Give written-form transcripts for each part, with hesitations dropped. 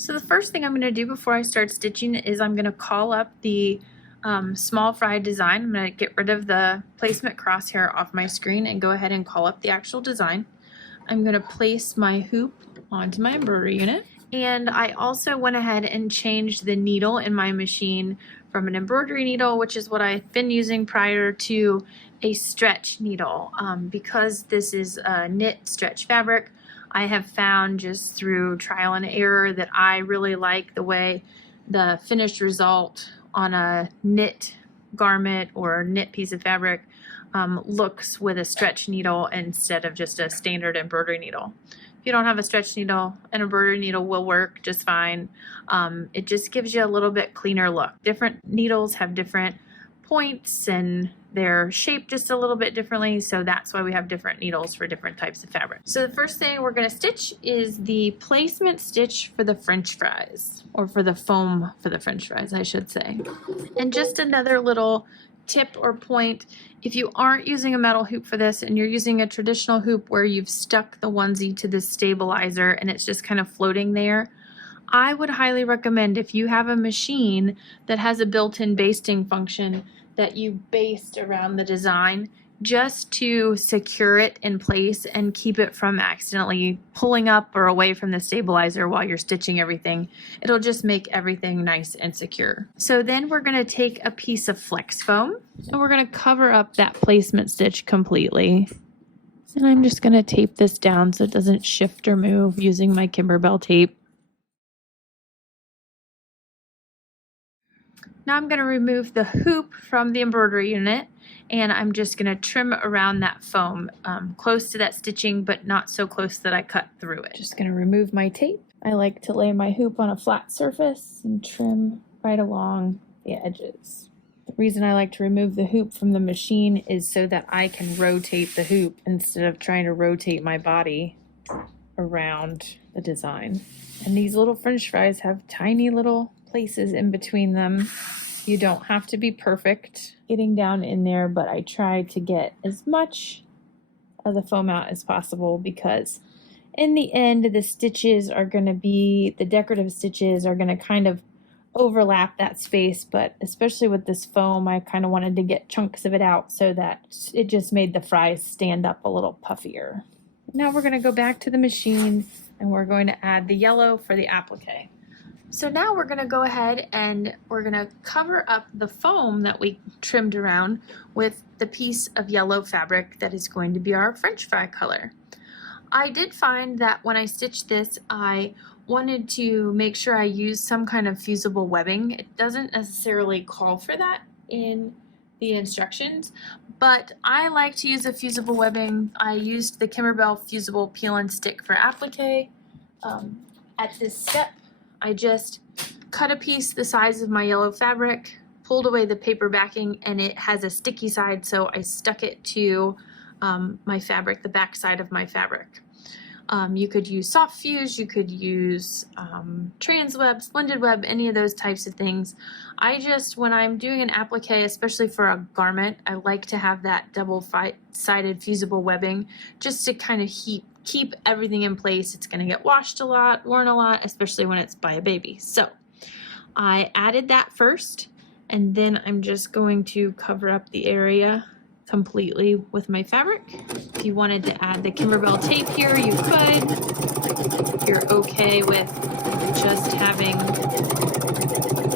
So the first thing I'm going to do before I start stitching is I'm going to call up the small fry design. I'm going to get rid of the placement crosshair off my screen and go ahead and call up the actual design. I'm going to place my hoop onto my embroidery unit. And I also went ahead and changed the needle in my machine from an embroidery needle, which is what I've been using prior, to a stretch needle. Because this is a knit stretch fabric, I have found just through trial and error that I really like the way the finished result on a knit garment or knit piece of fabric looks with a stretch needle instead of just a standard embroidery needle. If you don't have a stretch needle, an embroidery needle will work just fine. It just gives you a little bit cleaner look. Different needles have different points and they're shaped just a little bit differently, so that's why we have different needles for different types of fabric. So the first thing we're going to stitch is the placement stitch for the French fries, or for the foam for the French fries, I should say. And just another little tip or point, if you aren't using a metal hoop for this and you're using a traditional hoop where you've stuck the onesie to the stabilizer and it's just kind of floating there, I would highly recommend, if you have a machine that has a built-in basting function, that you baste around the design just to secure it in place and keep it from accidentally pulling up or away from the stabilizer while you're stitching everything. It'll just make everything nice and secure. So then we're going to take a piece of flex foam and we're going to cover up that placement stitch completely. And I'm just going to tape this down so it doesn't shift or move using my Kimberbell tape. Now I'm going to remove the hoop from the embroidery unit and I'm just going to trim around that foam close to that stitching, but not so close that I cut through it. Just going to remove my tape. I like to lay my hoop on a flat surface and trim right along the edges. The reason I like to remove the hoop from the machine is so that I can rotate the hoop instead of trying to rotate my body around the design. And these little French fries have tiny little places in between them. You don't have to be perfect getting down in there, but I try to get as much of the foam out as possible because in the end the stitches are going to be, the decorative stitches are going to kind of overlap that space, but especially with this foam I kind of wanted to get chunks of it out so that it just made the fries stand up a little puffier. Now we're going to go back to the machine and we're going to add the yellow for the applique. So now we're going to go ahead and we're going to cover up the foam that we trimmed around with the piece of yellow fabric that is going to be our French fry color. I did find that when I stitched this, I wanted to make sure I used some kind of fusible webbing. It doesn't necessarily call for that in the instructions, but I like to use a fusible webbing. I used the Kimberbell fusible peel and stick for applique. At this step, I just cut a piece the size of my yellow fabric, pulled away the paper backing, and it has a sticky side, so I stuck it to my fabric, the back side of my fabric. You could use soft fuse, you could use trans web, splendid web, any of those types of things. I just, when I'm doing an applique, especially for a garment, I like to have that double-sided fusible webbing just to kind of keep everything in place. It's going to get washed a lot, worn a lot, especially when it's by a baby. So I added that first, and then I'm just going to cover up the area completely with my fabric. If you wanted to add the Kimberbell tape here, you could. If you're okay with just having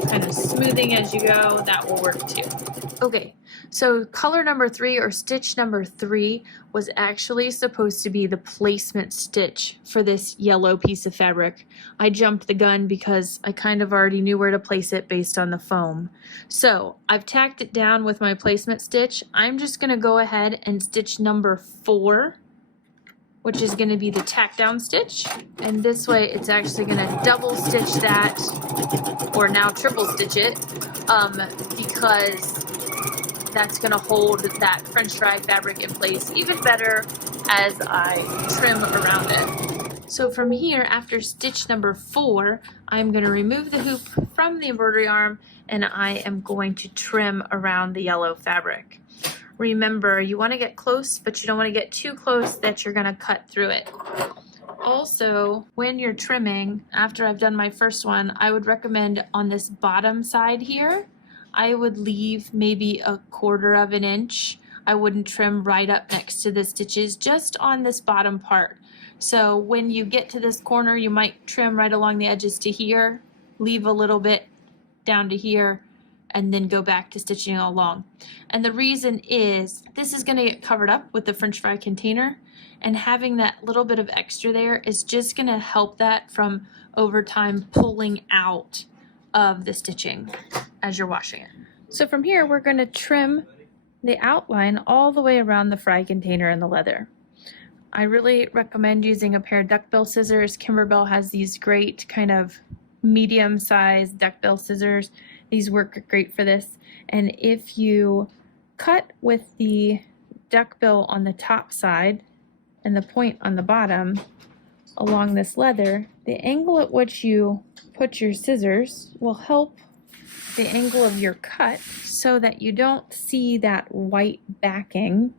kind of smoothing as you go, that will work too. Okay, so color number 3 or stitch number 3 was actually supposed to be the placement stitch for this yellow piece of fabric. I jumped the gun because I kind of already knew where to place it based on the foam. So I've tacked it down with my placement stitch. I'm just going to go ahead and stitch number 4, which is going to be the tack down stitch. And this way it's actually going to double stitch that, or now triple stitch it, because that's going to hold that French fry fabric in place even better as I trim around it. So from here, after stitch number 4, I'm going to remove the hoop from the embroidery arm and I am going to trim around the yellow fabric. Remember, you want to get close, but you don't want to get too close that you're going to cut through it. Also, when you're trimming, after I've done my first one, I would recommend on this bottom side here, I would leave maybe 1/4 of an inch. I wouldn't trim right up next to the stitches, just on this bottom part. So when you get to this corner, you might trim right along the edges to here, leave a little bit down to here, and then go back to stitching along. And the reason is this is going to get covered up with the French fry container, and having that little bit of extra there is just going to help that from over time pulling out of the stitching as you're washing it. So from here we're going to trim the outline all the way around the fry container and the leather. I really recommend using a pair of duckbill scissors. Kimberbell has these great kind of medium-sized duckbill scissors. These work great for this. And if you cut with the duckbill on the top side and the point on the bottom along this leather, the angle at which you put your scissors will help the angle of your cut so that you don't see that white backing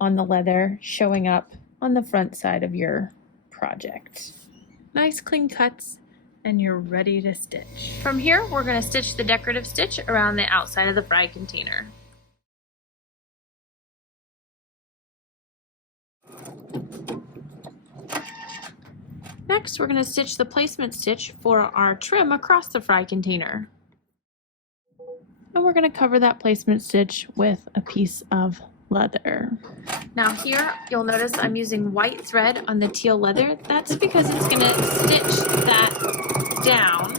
on the leather showing up on the front side of your project. Nice clean cuts, and you're ready to stitch. From here, we're going to stitch the decorative stitch around the outside of the fry container. Next, we're going to stitch the placement stitch for our trim across the fry container. And we're going to cover that placement stitch with a piece of leather. Now here, you'll notice I'm using white thread on the teal leather. That's because it's going to stitch that down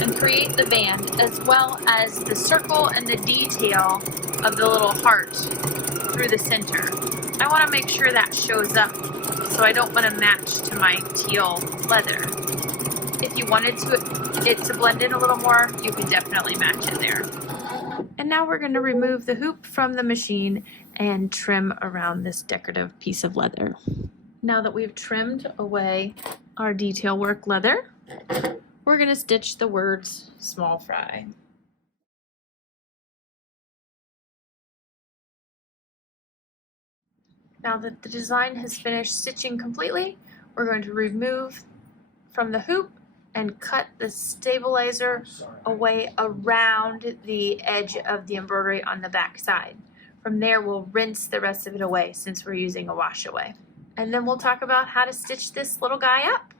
and create the band, as well as the circle and the detail of the little heart through the center. I want to make sure that shows up, so I don't want to match to my teal leather. If you wanted it to blend in a little more, you can definitely match it there. And now we're going to remove the hoop from the machine and trim around this decorative piece of leather. Now that we've trimmed away our detail work leather, we're going to stitch the words small fry. Now that the design has finished stitching completely, we're going to remove from the hoop and cut the stabilizer away around the edge of the embroidery on the back side. From there, we'll rinse the rest of it away since we're using a wash away. And then we'll talk about how to stitch this little guy up.